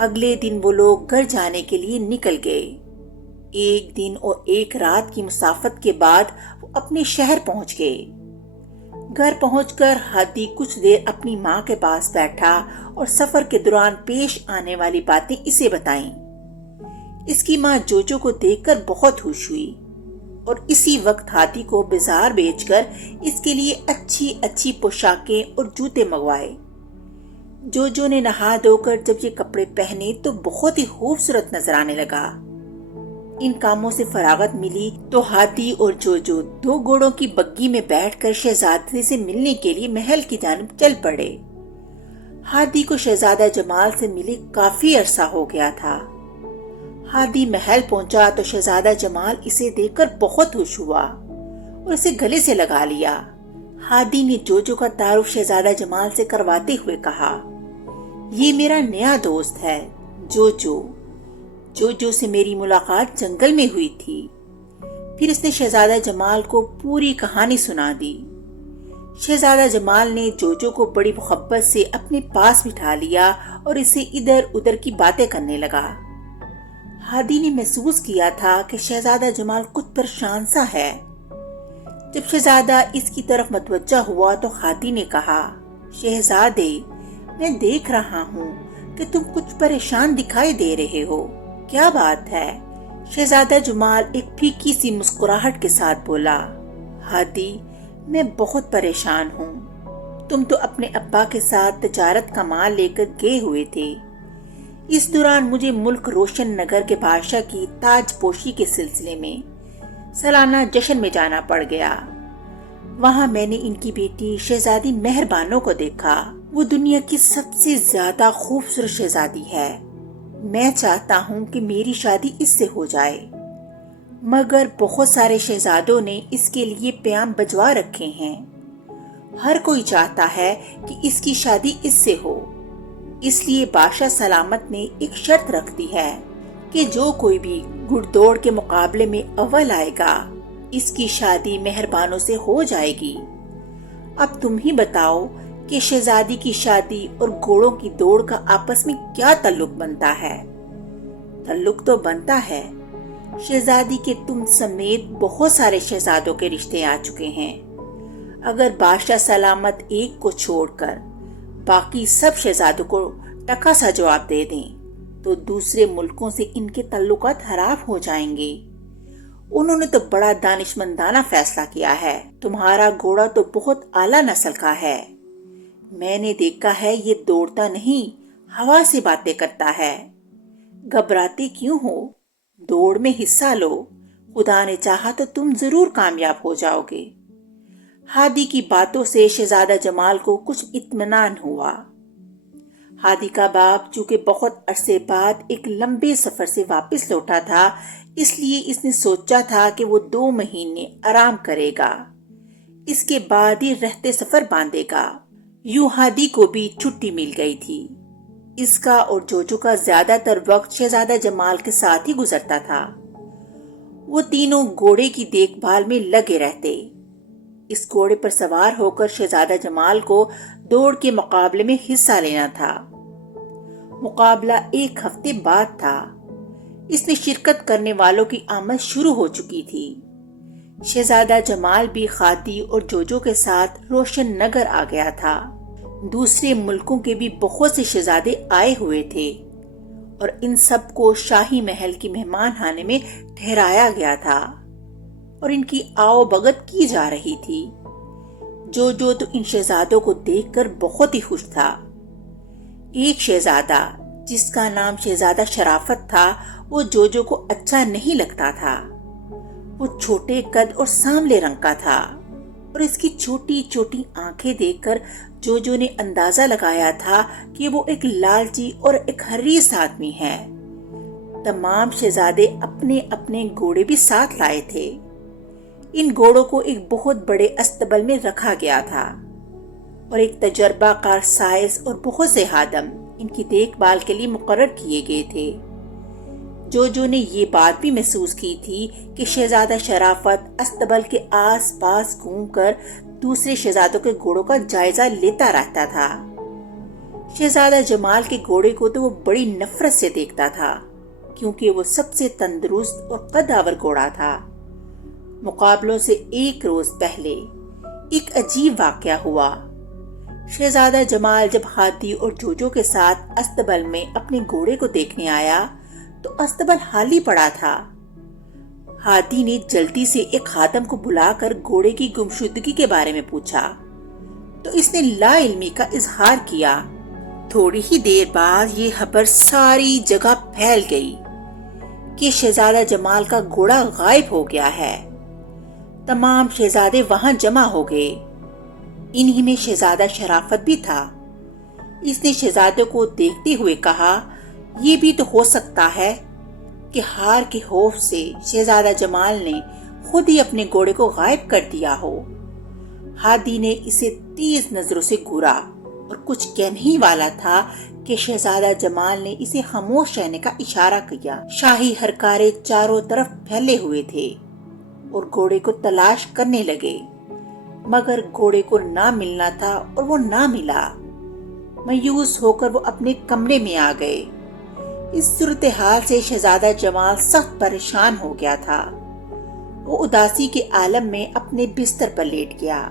اگلے دن وہ لوگ گھر جانے کے لیے نکل گئے۔ ایک دن اور ایک رات کی مسافت کے بعد وہ اپنے شہر پہنچ گئے۔ گھر پہنچ کر ہادی کچھ دیر اپنی ماں کے پاس بیٹھا اور سفر کے دوران پیش آنے والی باتیں اسے بتائیں۔ اس کی ماں جوجو کو دیکھ کر بہت خوش ہوئی اور اسی وقت ہادی کو بازار بھیج کر اس کے لیے اچھی اچھی پوشاکیں اور جوتے منگوائے۔ جوجو نے نہا دھو کر جب یہ کپڑے پہنے تو بہت ہی خوبصورت نظر آنے لگا۔ ان کاموں سے فراغت ملی تو ہادی اور جوجو 2 گھوڑوں کی بگی میں بیٹھ کر شہزادے سے ملنے کے لیے محل کی جانب چل پڑے۔ ہادی کو شہزادہ جمال سے ملے کافی عرصہ ہو گیا تھا۔ ہادی محل پہنچا تو شہزادہ جمال اسے دیکھ کر بہت خوش ہوا اور اسے گلے سے لگا لیا۔ ہادی نے جوجو کا تعارف شہزادہ جمال سے کرواتے ہوئے کہا، یہ میرا نیا دوست ہے جوجو۔ جوجو سے میری ملاقات جنگل میں ہوئی تھی۔ پھر اس نے شہزادہ جمال کو پوری کہانی سنا دی۔ شہزادہ جمال نے جوجو کو بڑی محبت سے اپنے پاس بٹھا لیا اور اسے ادھر ادھر کی باتیں کرنے لگا۔ ہادی نے محسوس کیا تھا کہ شہزادہ جمال کچھ پریشان سا ہے۔ جب شہزادہ اس کی طرف متوجہ ہوا تو ہادی نے کہا، شہزادے، میں دیکھ رہا ہوں کہ تم کچھ پریشان دکھائی دے رہے ہو، کیا بات ہے؟ شہزادہ جمال ایک پھیکی سی مسکراہٹ کے ساتھ بولا، ہادی، میں بہت پریشان ہوں۔ تم تو اپنے ابا کے ساتھ تجارت کا مال لے کر گئے ہوئے تھے۔ اس دوران مجھے ملک روشن نگر کے بادشاہ کی تاج پوشی کے سلسلے میں سالانہ جشن میں جانا پڑ گیا۔ وہاں میں نے ان کی بیٹی شہزادی مہربانو کو دیکھا۔ وہ دنیا کی سب سے زیادہ خوبصورت شہزادی ہے۔ میں چاہتا ہوں کہ میری شادی اس سے ہو جائے، مگر بہت سارے شہزادوں نے اس کے لیے پیام بجوا رکھے ہیں۔ ہر کوئی چاہتا ہے کہ اس کی شادی اس سے ہو۔ اس لیے بادشاہ سلامت نے ایک شرط رکھ دی ہے کہ جو کوئی بھی گھڑ دوڑ کے مقابلے میں اول آئے گا، اس کی شادی مہربانوں سے ہو جائے گی۔ اب تم ہی بتاؤ کہ شہزادی کی شادی اور گھوڑوں کی دوڑ کا آپس میں کیا تعلق بنتا ہے؟ تعلق تو بنتا ہے، شہزادی کے تم سمیت بہت سارے شہزادوں کے رشتے آ چکے ہیں۔ اگر بادشاہ سلامت ایک کو چھوڑ کر باقی سب شہزادوں کو ٹکا سا جواب دے دیں تو دوسرے ملکوں سے ان کے تعلقات خراب ہو جائیں گے۔ انہوں نے تو بڑا دانشمندانہ فیصلہ کیا ہے۔ تمہارا گھوڑا تو بہت اعلیٰ نسل کا ہے۔ میں نے دیکھا ہے یہ دوڑتا نہیں، ہوا سے باتیں کرتا ہے۔ گھبراتے کیوں ہو؟ دوڑ میں حصہ لو، خدا نے چاہا تو تم ضرور کامیاب ہو جاؤ گے۔ ہادی کی باتوں سے شہزادہ جمال کو کچھ اطمینان ہوا۔ ہادی کا باپ چونکہ بہت عرصے بعد ایک لمبے سفر سے واپس لوٹا تھا، اس لیے اس نے سوچا تھا کہ وہ 2 مہینے آرام کرے گا، اس کے بعد ہی رہتے سفر باندھے گا۔ یوں ہادی کو بھی چھٹی مل گئی تھی۔ اس کا اور جوجو کا زیادہ تر وقت شہزادہ جمال کے ساتھ ہی گزرتا تھا۔ وہ تینوں گھوڑے کی دیکھ بھال میں لگے رہتے۔ اس گھوڑے پر سوار ہو کر شہزادہ جمال کو دوڑ کے مقابلے میں حصہ لینا تھا۔ مقابلہ 1 ہفتے بعد تھا۔ اس میں شرکت کرنے والوں کی آمد شروع ہو چکی تھی۔ شہزادہ جمال بھی ہادی اور جوجو کے ساتھ روشن نگر آ گیا تھا۔ دوسرے ملکوں کے بھی بہت سے شہزادے آئے ہوئے تھے اور ان سب کو شاہی محل کی مہمان خانے میں ٹھہرایا گیا تھا اور ان کی آؤ بھگت کی جا رہی تھی۔ جوجو تو ان شہزادوں کو دیکھ کر بہت ہی خوش تھا۔ ایک شہزادہ جس کا نام شہزادہ شرافت تھا، وہ جوجو کو اچھا نہیں لگتا تھا۔ وہ چھوٹے قد اور سانولے رنگ کا تھا اور اس کی چھوٹی چھوٹی آنکھیں دیکھ کر جوجو نے اندازہ لگایا تھا کہ وہ ایک لالچی اور ایک حریص آدمی ہے۔ تمام شہزادے اپنے اپنے گھوڑے بھی ساتھ لائے تھے۔ ان گھوڑوں کو ایک بہت بڑے استبل میں رکھا گیا تھا اور ایک تجربہ کار سائز اور بہت سے خادم ان کی دیکھ بھال کے لیے مقرر کیے گئے تھے۔ جوجو نے یہ بات بھی محسوس کی تھی کہ شہزادہ شرافت استبل کے آس پاس گھوم کر دوسرے شہزادوں کے گھوڑوں کا جائزہ لیتا رہتا تھا۔ شہزادہ جمال کے گھوڑے کو تو وہ بڑی نفرت سے دیکھتا تھا، کیونکہ وہ سب سے تندرست اور قدآور گھوڑا تھا۔ مقابلوں سے ایک روز پہلے ایک عجیب واقعہ ہوا۔ شہزادہ جمال جب ہادی اور جوجو کے ساتھ استبل میں اپنے گھوڑے کو دیکھنے آیا تو استبل خالی پڑا تھا۔ ہادی نے جلدی سے ایک خادم کو بلا کر گھوڑے کی گمشدگی کے بارے میں پوچھا تو اس نے لا علمی کا اظہار کیا۔ تھوڑی ہی دیر بعد یہ خبر ساری جگہ پھیل گئی کہ شہزادہ جمال کا گھوڑا غائب ہو گیا ہے۔ تمام شہزادے وہاں جمع ہو گئے، انہی میں شہزادہ شرافت بھی تھا۔ اس نے شہزادے کو دیکھتے ہوئے کہا، یہ بھی تو ہو سکتا ہے کہ ہار کے خوف سے شہزادہ جمال نے خود ہی اپنے گھوڑے کو غائب کر دیا ہو۔ ہادی نے اسے تیز نظروں سے گھورا اور کچھ کہنے ہی والا تھا کہ شہزادہ جمال نے اسے خاموش رہنے کا اشارہ کیا۔ شاہی ہرکارے چاروں طرف پھیلے ہوئے تھے اور گھوڑے کو تلاش کرنے لگے، مگر گھوڑے کو نہ ملنا تھا اور وہ نہ ملا۔ مایوس ہو کر وہ اپنے کمرے میں آ گئے۔ اس صورتحال سے شہزادہ جمال سخت پریشان ہو گیا تھا۔ وہ اداسی کے عالم میں اپنے بستر پر لیٹ گیا۔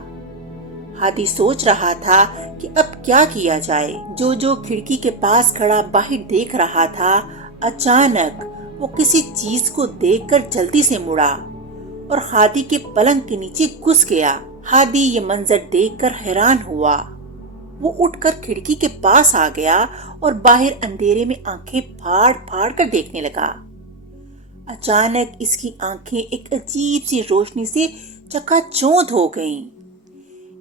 ہادی سوچ رہا تھا کہ اب کیا کیا جائے۔ جو کھڑکی کے پاس کھڑا باہر دیکھ رہا تھا، اچانک وہ کسی چیز کو دیکھ کر جلدی سے مڑا اور ہادی کے پلنگ کے نیچے گھس گیا۔ ہادی یہ منظر دیکھ کر حیران ہوا۔ وہ اٹھ کر کھڑکی کے پاس آ گیا اور باہر اندھیرے میں آنکھیں پھاڑ پھاڑ کر دیکھنے لگا۔ اچانک اس کی آنکھیں ایک عجیب سی روشنی سے چکا چوندھ ہو گئیں۔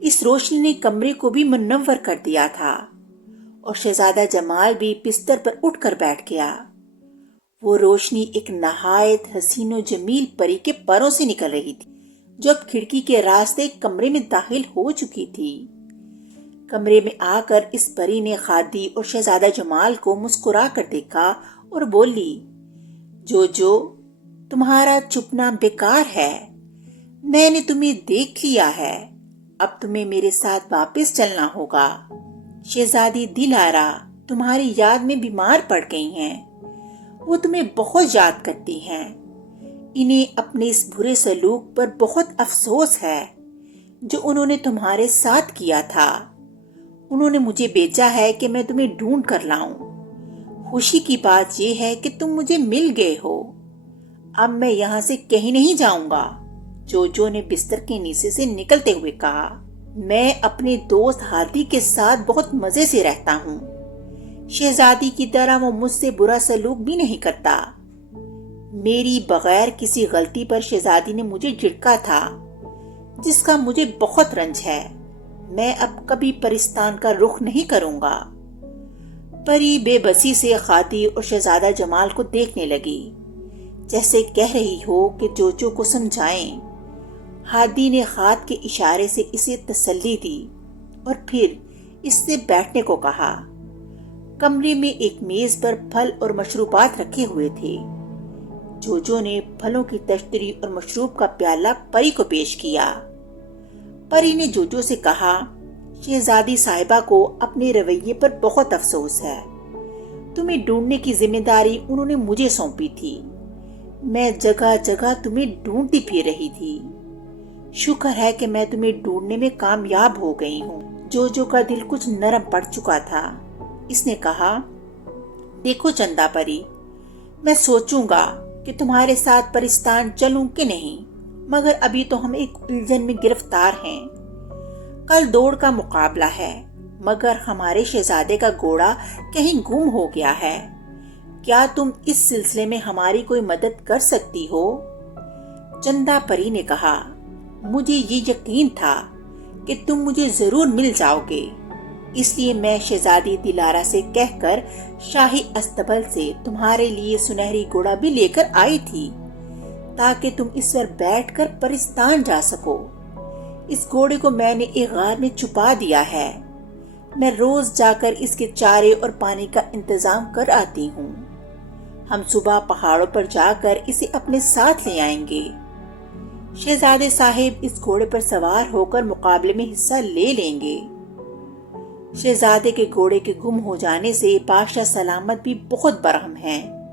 اس روشنی نے کمرے کو بھی منور کر دیا تھا اور شہزادہ جمال بھی بستر پر اٹھ کر بیٹھ گیا۔ وہ روشنی ایک نہایت حسین و جمیل پری کے پروں سے نکل رہی تھی، جو اب کھڑکی کے راستے کمرے میں داخل ہو چکی تھی۔ کمرے میں آ کر اس پری نے ہادی اور شہزادہ جمال کو مسکرا کر دیکھا اور بولی، جو تمہارا چھپنا بیکار ہے، میں نے تمہیں دیکھ لیا ہے، اب تمہیں میرے ساتھ واپس چلنا ہوگا۔ شہزادی دلارا تمہاری یاد میں بیمار پڑ گئی ہیں، وہ تمہیں بہت یاد کرتی ہیں۔ انہیں اپنے اس برے سلوک پر بہت افسوس ہے جو انہوں نے تمہارے ساتھ کیا تھا۔ انہوں نے مجھے بھیجا ہے کہ میں تمہیں ڈھونڈ کر لاؤں۔ خوشی کی بات یہ ہے کہ تم مجھے مل گئے ہو۔ اب میں یہاں سے کہیں نہیں جاؤں گا، جو نے بستر کے نیچے سے نکلتے ہوئے کہا۔ میں اپنے دوست ہادی کے ساتھ بہت مزے سے رہتا ہوں۔ شہزادی کی طرح وہ مجھ سے برا سلوک بھی نہیں کرتا۔ میری بغیر کسی غلطی پر شہزادی نے مجھے جھڑکا تھا، جس کا مجھے بہت رنج ہے۔ میں اب کبھی پرستان کا رخ نہیں کروں گا۔ پری بے بسی سے ہادی اور شہزادہ جمال کو دیکھنے لگی، جیسے کہہ رہی ہو کہ جو کو سمجھائیں۔ ہادی نے ہاتھ کے اشارے سے اسے تسلی دی اور پھر اس سے بیٹھنے کو کہا۔ کمرے میں ایک میز پر پھل اور مشروبات رکھے ہوئے تھے۔ جو نے پھلوں کی تشتری اور مشروب کا پیالہ پری کو پیش کیا۔ پری نے جو سے کہا، شہزادی صاحبہ کو اپنے رویے پر بہت افسوس ہے۔ تمہیں ڈھونڈنے کی ذمہ داری انہوں نے مجھے سونپی تھی۔ میں جگہ جگہ تمہیں ڈھونڈتی پھر رہی تھی۔ شکر ہے کہ میں تمہیں ڈھونڈنے میں کامیاب ہو گئی ہوں۔ جو کا دل کچھ نرم پڑ چکا تھا۔ اس نے کہا، دیکھو چندا پری، میں سوچوں گا کہ تمہارے ساتھ پرستان چلوں کہ نہیں، مگر ابھی تو ہم ایک الجھن میں گرفتار ہیں۔ کل دوڑ کا مقابلہ ہے، مگر ہمارے شہزادے کا گھوڑا کہیں گم ہو گیا ہے۔ کیا تم اس سلسلے میں ہماری کوئی مدد کر سکتی ہو؟ چندا پری نے کہا، مجھے یہ یقین تھا کہ تم مجھے ضرور مل جاؤ گے، اس لیے میں شہزادی دلارا سے کہہ کر شاہی استبل سے تمہارے لیے سنہری گھوڑا بھی لے کر آئی تھی، تاکہ تم اس پر بیٹھ کر پرستان جا سکو۔ اس گھوڑے کو میں نے ایک غار میں چھپا دیا ہے۔ میں روز جا کر اس کے چارے اور پانی کا انتظام کر آتی ہوں۔ ہم صبح پہاڑوں پر جا کر اسے اپنے ساتھ لے آئیں گے۔ شہزادے صاحب اس گھوڑے پر سوار ہو کر مقابلے میں حصہ لے لیں گے۔ شہزادے کے گھوڑے کے گم ہو جانے سے بادشاہ سلامت بھی بہت برہم ہیں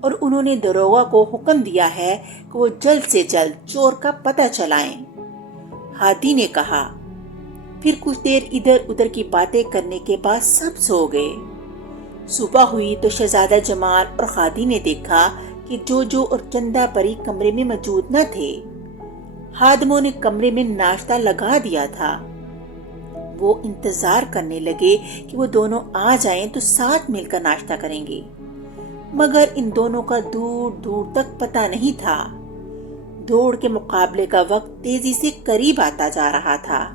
اور انہوں نے داروغہ کو حکم دیا ہے کہ وہ جلد سے جلد چور کا پتہ چلائیں۔ ہادی نے کہا۔ پھر کچھ دیر ادھر ادھر کی باتیں کرنے کے بعد سب سو گئے۔ صبح ہوئی تو شہزادہ جمال اور ہادی نے دیکھا کہ جوجو اور چندہ پری کمرے میں موجود نہ تھے۔ خادموں نے کمرے میں ناشتہ لگا دیا تھا۔ وہ انتظار کرنے لگے کہ وہ دونوں آ جائیں تو ساتھ مل کر ناشتہ کریں گے، مگر ان دونوں کا دور دور تک پتہ نہیں تھا۔ دوڑ کے مقابلے کا وقت تیزی سے قریب آتا جا رہا تھا۔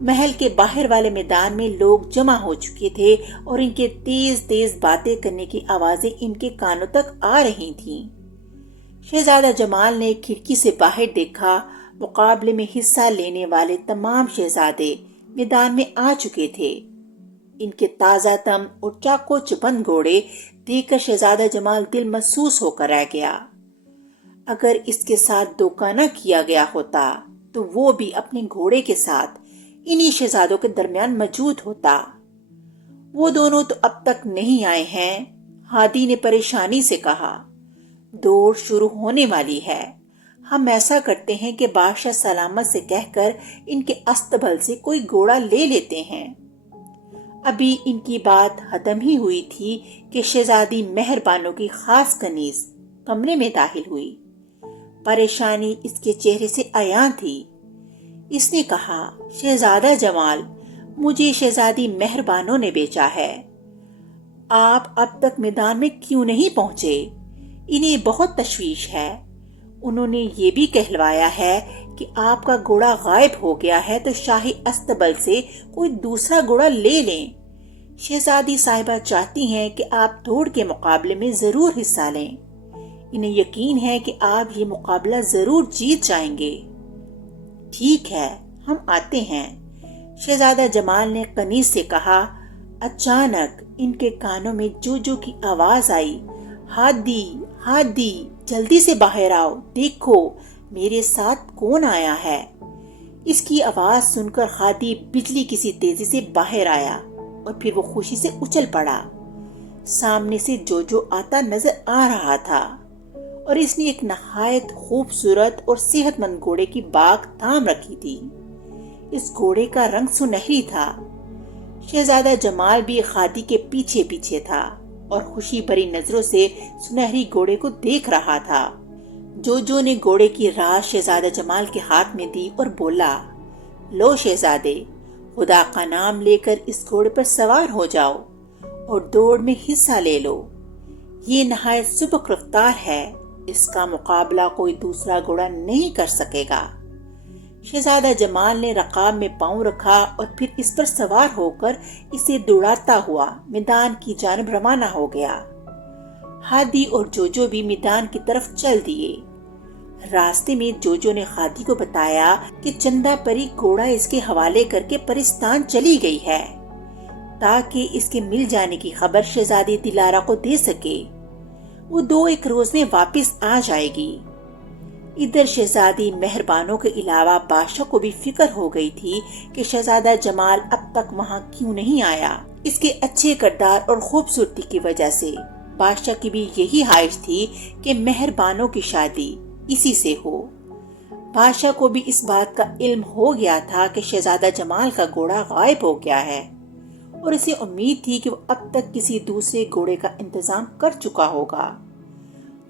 محل کے باہر والے میدان میں لوگ جمع ہو چکے تھے اور ان کے تیز تیز باتیں کرنے کی آوازیں ان کے کانوں تک آ رہی تھیں۔ شہزادہ جمال نے کھڑکی سے باہر دیکھا۔ مقابلے میں حصہ لینے والے تمام شہزادے میدان میں آ چکے تھے۔ ان کے تازہ تم اور چاقو چبند گھوڑے دیکھ کر شہزادہ جمال دل محسوس ہو کر رہ گیا۔ اگر اس کے ساتھ دھوکہ نہ کیا گیا ہوتا تو وہ بھی اپنے گھوڑے کے ساتھ انہی شہزادوں کے درمیان موجود ہوتا۔ وہ دونوں تو اب تک نہیں آئے ہیں، ہادی نے پریشانی سے کہا۔ دوڑ شروع ہونے والی ہے۔ ہم ایسا کرتے ہیں کہ بادشاہ سلامت سے کہہ کر ان کے استبل سے کوئی گھوڑا لے لیتے ہیں۔ ابھی ان کی بات ختم ہی ہوئی تھی کہ شہزادی مہر بانو کی خاص کنیز کمرے میں داخل ہوئی۔ پریشانی اس کے چہرے سے عیاں تھی۔ اس نے کہا، شہزادہ جمال، مجھے شہزادی مہر بانو نے بیچا ہے۔ آپ اب تک میدان میں کیوں نہیں پہنچے؟ انہیں بہت تشویش ہے۔ انہوں نے یہ بھی کہلوایا ہے کہ آپ کا گھوڑا غائب ہو گیا ہے تو شاہی استبل سے کوئی دوسرا گھوڑا لے لیں۔ شہزادی صاحبہ چاہتی ہیں کہ آپ دوڑ کے مقابلے میں ضرور حصہ لیں۔ انہیں یقین ہے کہ آپ یہ مقابلہ ضرور جیت جائیں گے۔ ٹھیک ہے، ہم آتے ہیں، شہزادہ جمال نے کنیز سے کہا۔ اچانک ان کے کانوں میں جوجو کی آواز آئی، ہادی، ہادی، جلدی سے باہر آؤ، دیکھو میرے ساتھ کون آیا ہے۔ اس کی آواز سن کر ہادی بجلی کسی تیزی سے باہر آیا اور پھر وہ خوشی سے اچھل پڑا۔ سامنے سے جوجو آتا نظر آ رہا تھا اور اس نے ایک نہایت خوبصورت اور صحت مند گھوڑے کی باگ تھام رکھی تھی۔ اس گھوڑے کا رنگ سنہری تھا۔ شہزادہ جمال بھی ہادی کے پیچھے پیچھے تھا اور خوشی بھری نظروں سے سنہری گھوڑے کو دیکھ رہا تھا۔ جوجو نے گھوڑے کی راس شہزادہ جمال کے ہاتھ میں دی اور بولا، لو شہزادے، خدا کا نام لے کر اس گھوڑے پر سوار ہو جاؤ اور دوڑ میں حصہ لے لو۔ یہ نہایت سبک رفتار ہے، اس کا مقابلہ کوئی دوسرا گھوڑا نہیں کر سکے گا۔ شہزادہ جمال نے رکاب میں پاؤں رکھا اور پھر اس پر سوار ہو کر اسے دوڑاتا ہوا میدان کی جانب روانہ ہو گیا۔ ہادی اور جوجو بھی میدان کی طرف چل دیے۔ راستے میں جوجو نے ہادی کو بتایا کہ چندہ پری گھوڑا اس کے حوالے کر کے پرستان چلی گئی ہے تاکہ اس کے مل جانے کی خبر شہزادی دلارا کو دے سکے۔ وہ 2-1 روز میں واپس آ جائے گی۔ ادھر شہزادی مہر بانو کے علاوہ بادشاہ کو بھی فکر ہو گئی تھی کہ شہزادہ جمال اب تک وہاں کیوں نہیں آیا۔ اس کے اچھے کردار اور خوبصورتی کی وجہ سے بادشاہ کی بھی یہی خواہش تھی کہ مہر بانو کی شادی اسی سے ہو۔ بادشاہ کو بھی اس بات کا علم ہو گیا تھا کہ شہزادہ جمال کا گھوڑا غائب ہو گیا ہے اور اسے امید تھی کہ وہ اب تک کسی دوسرے گھوڑے کا انتظام کر چکا ہوگا۔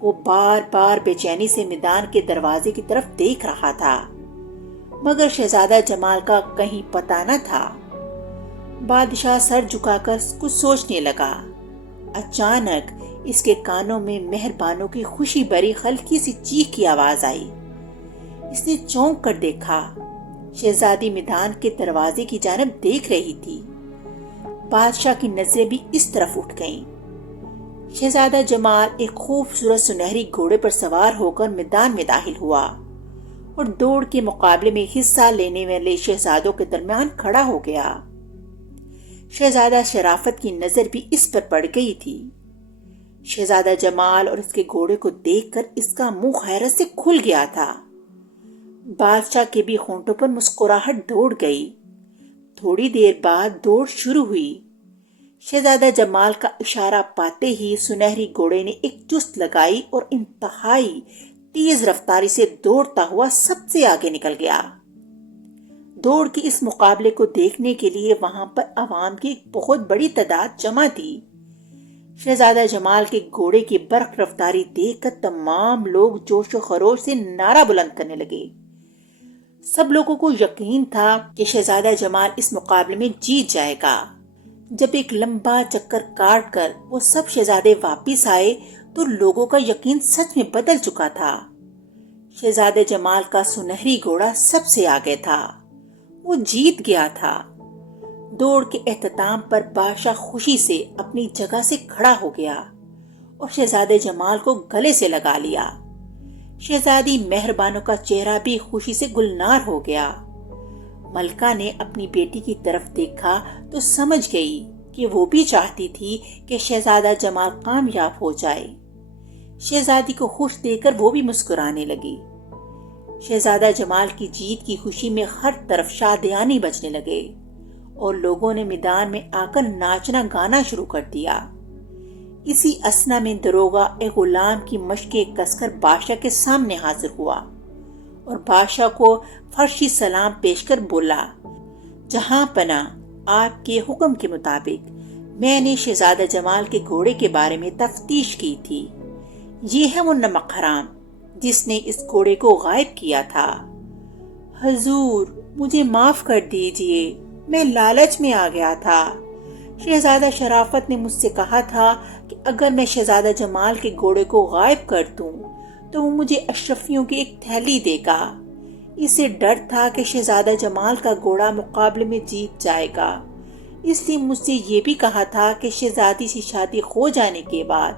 وہ بار بار بے چینی سے میدان کے دروازے کی طرف دیکھ رہا تھا، مگر شہزادہ جمال کا کہیں پتہ نہ تھا۔ بادشاہ سر جھکا کر کچھ سوچنے لگا۔ اچانک اس کے کانوں میں مہر بانو کی خوشی بھری ہلکی سی چیخ کی آواز آئی۔ اس نے چونک کر دیکھا، شہزادی میدان کے دروازے کی جانب دیکھ رہی تھی۔ بادشاہ کی نظریں بھی اس طرف اٹھ گئیں۔ شہزادہ جمال ایک خوبصورت سنہری گھوڑے پر سوار ہو کر میدان میں داخل ہوا اور دوڑ کے مقابلے میں حصہ لینے والے شہزادوں کے درمیان کھڑا ہو گیا۔ شہزادہ شرافت کی نظر بھی اس پر پڑ گئی تھی۔ شہزادہ جمال اور اس کے گھوڑے کو دیکھ کر اس کا منہ حیرت سے کھل گیا تھا۔ بادشاہ کے بھی ہونٹوں پر مسکراہٹ دوڑ گئی۔ تھوڑی دیر بعد دوڑ شروع ہوئی۔ شہزادہ جمال کا اشارہ پاتے ہی سنہری گھوڑے نے ایک چست لگائی اور انتہائی تیز رفتاری سے دوڑتا ہوا سب سے آگے نکل گیا۔ دوڑ کے اس مقابلے کو دیکھنے کے لیے وہاں پر عوام کی ایک بہت بڑی تعداد جمع تھی۔ شہزادہ جمال کے گھوڑے کی برق رفتاری دیکھ کر تمام لوگ جوش و خروش سے نعرہ بلند کرنے لگے۔ سب لوگوں کو یقین تھا کہ شہزادہ جمال اس مقابلے میں جیت جائے گا۔ جب ایک لمبا چکر کاٹ کر وہ سب شہزادے واپس آئے تو لوگوں کا یقین سچ میں بدل چکا تھا۔ شہزادہ جمال کا سنہری گھوڑا سب سے آگے تھا، وہ جیت گیا تھا۔ دوڑ کے اختتام پر بادشاہ خوشی سے اپنی جگہ سے کھڑا ہو گیا اور شہزادہ جمال کو گلے سے لگا لیا۔ شہزادی مہربانوں کا چہرہ بھی خوشی سے گلنار ہو گیا۔ ملکہ نے اپنی بیٹی کی طرف دیکھا تو سمجھ گئی کہ وہ بھی چاہتی تھی کہ شہزادہ جمال کامیاب ہو جائے۔ شہزادی کو خوش دیکھ کر وہ بھی مسکرانے لگی۔ شہزادہ جمال کی جیت کی خوشی میں ہر طرف شادیانے بجنے لگے اور لوگوں نے میدان میں آ کر ناچنا گانا شروع کر دیا۔ اسی اثنا میں دروغہ ایک غلام کی مشقیں کس کر بادشاہ کے سامنے حاضر ہوا اور بادشاہ کو فرشی سلام پیش کر بولا، جہاں پناہ، آپ کے حکم کے مطابق میں نے شہزادہ جمال کے گھوڑے کے بارے میں تفتیش کی تھی۔ یہ ہے وہ نمک حرام جس نے اس گھوڑے کو غائب کیا تھا۔ حضور، مجھے معاف کر دیجئے، میں لالچ میں آ گیا تھا۔ شہزادہ شرافت نے مجھ سے کہا تھا کہ اگر میں شہزادہ جمال کے گھوڑے کو غائب کر دوں تو وہ مجھے اشرفیوں کی ایک تھیلی دے گا۔ اسے ڈر تھا کہ شہزادہ جمال کا گھوڑا مقابلے میں جیت جائے گا، اس لیے مجھ سے یہ بھی کہا تھا کہ شہزادی سے شادی ہو جانے کے بعد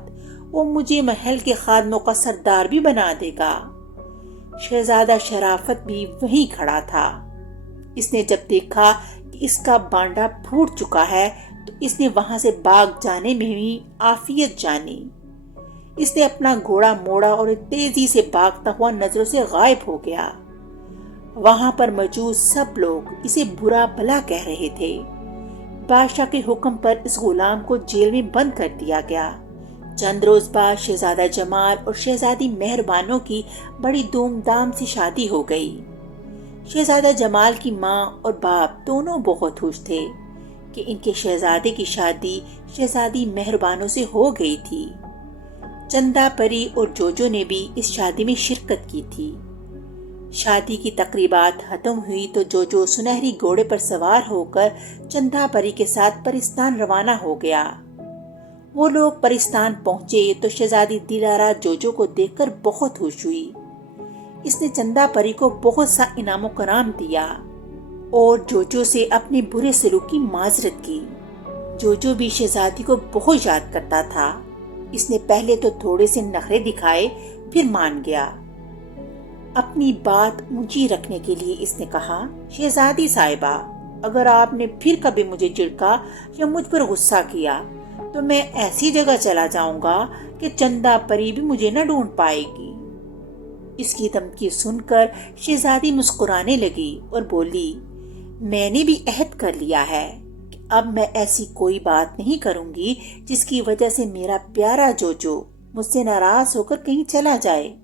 وہ مجھے محل کے خادموں کا سردار بھی بنا دے گا۔ شہزادہ شرافت بھی وہیں کھڑا تھا۔ اس نے جب دیکھا کہ اس کا بانڈا پھوٹ چکا ہے تو اس نے وہاں سے بھاگ جانے میں بھی عافیت جانی۔ اس نے اپنا گھوڑا موڑا اور تیزی سے بھاگتا ہوا نظروں سے غائب ہو گیا۔ وہاں پر موجود سب لوگ اسے برا بھلا کہہ رہے تھے۔ بادشاہ کے حکم پر اس غلام کو جیل میں بند کر دیا گیا۔ چند روز بعد شہزادہ جمال اور شہزادی مہربانوں کی بڑی دھوم دھام سے شادی ہو گئی۔ شہزادہ جمال کی ماں اور باپ دونوں بہت خوش تھے کہ ان کے شہزادے کی شادی شہزادی مہربانوں سے ہو گئی تھی۔ چندا پری اور جوجو نے بھی اس شادی میں شرکت کی تھی۔ شادی کی تقریبات ختم ہوئی تو جوجو سنہری گھوڑے پر سوار ہو کر چندا پری کے ساتھ پرستان روانہ ہو گیا۔ وہ لوگ پرستان پہنچے تو شہزادی دلارا جوجو کو دیکھ کر بہت خوش ہوئی۔ اس نے چندا پری کو بہت سا انعام و کرام دیا اور جوجو سے اپنے برے سلوک کی معذرت کی۔ جوجو بھی شہزادی کو بہت یاد کرتا تھا۔ اس نے پہلے تو تھوڑے سے نخرے دکھائے، پھر مان گیا۔ اپنی بات اونچی رکھنے کے لیے اس نے کہا، شہزادی صاحبہ، اگر آپ نے پھر کبھی مجھے جھڑکا یا مجھ پر غصہ کیا تو میں ایسی جگہ چلا جاؤں گا کہ چندا پری بھی مجھے نہ ڈھونڈ پائے گی۔ اس کی دھمکی سن کر شہزادی مسکرانے لگی اور بولی، میں نے بھی عہد کر لیا ہے کہ اب میں ایسی کوئی بات نہیں کروں گی جس کی وجہ سے میرا پیارا جوجو مجھ سے ناراض ہو کر کہیں چلا جائے۔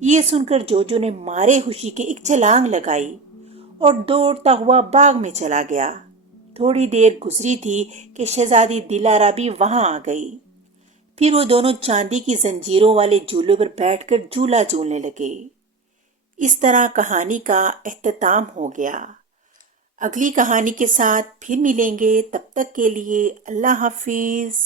یہ سن کر جوجو نے مارے خوشی کے ایک چھلانگ لگائی اور دوڑتا ہوا باغ میں چلا گیا۔ تھوڑی دیر گزری تھی کہ شہزادی دلارا بھی وہاں آ گئی۔ پھر وہ دونوں چاندی کی زنجیروں والے جھولے پر بیٹھ کر جھولا جھولنے لگے۔ اس طرح کہانی کا اختتام ہو گیا۔ اگلی کہانی کے ساتھ پھر ملیں گے، تب تک کے لیے اللہ حافظ۔